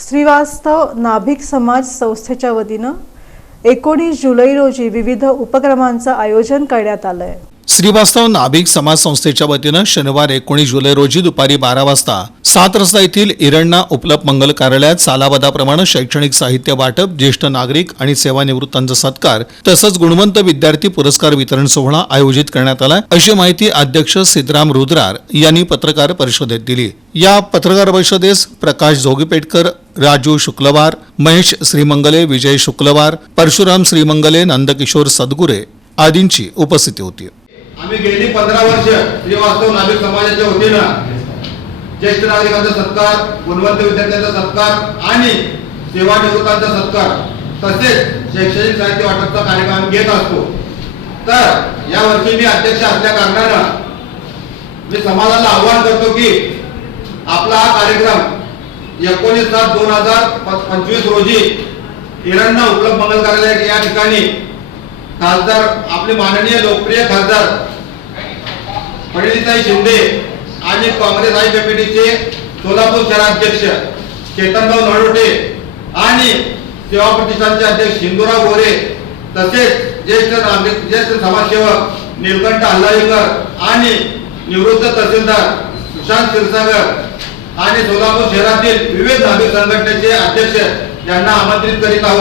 श्रीवास्तव नाभिक समाज संस्थेच्या वतीनं एकोणीस जुलै रोजी विविध उपक्रमांचं आयोजन करण्यात आलं आहे श्रीवास्तव नाभिक समाज संस्थेच्या वतीनं शनिवार एकोणीस जुलै रोजी दुपारी बारा वाजता सात रस्ता येथील इरण्णा उपलब्ध मंगल कार्यालयात सालाबदाप्रमाणे शैक्षणिक साहित्य वाटप ज्येष्ठ नागरिक आणि सेवानिवृत्तांचा सत्कार तसंच गुणवंत विद्यार्थी पुरस्कार वितरण सोहळा आयोजित करण्यात आला अशी माहिती अध्यक्ष सिद्धराम रुद्रार यांनी पत्रकार परिषदेत दिली. या पत्रकार परिषदेस प्रकाश जोगीपेटकर राजू शुक्लवार महेश श्रीमंगले विजय शुक्लवार परशुराम श्रीमंगले नंदकिशोर सदगुरे आदींची उपस्थिती होती. आम्ही गेली पंधरा वर्ष म्हणजे श्रीवास्तव नाभिक समाजाच्या वतीनं ज्येष्ठ नागरिकांचा सत्कार गुणवंत विद्यार्थ्यांचा सत्कार आणि सेवानिवृत्तांचा सत्कार तसेच शैक्षणिक साहित्य वाटपचा कार्यक्रम घेत असतो. तर या वर्षी मी अध्यक्ष असल्या कारणानं मी समाजाला आव्हान करतो की आपला हा कार्यक्रम एकोणीस सात दोन हजार पंचवीस रोजी हिरण्य उपलब्ध मंगल कार्यालय या ठिकाणी खासदार आपले माननीय लोकप्रिय खासदार पंडितताई शिंदे आणि काँग्रेस आय कमिटीचे सोलापूर शहराध्यक्ष चेतनभाऊ नळोटे आणि सेवा प्रतिष्ठानचे अध्यक्ष हिंदूराव गोरे तसेच ज्येष्ठ नागरिक ज्येष्ठ समाजसेवक निलकंठ हल्लाळीकर आणि निवृत्त तहसीलदार सुशांत क्षीरसागर आणि सोलापूर शहरातील विविध नागरिक संघटनेचे अध्यक्ष यांना आमंत्रित करीत आहोत.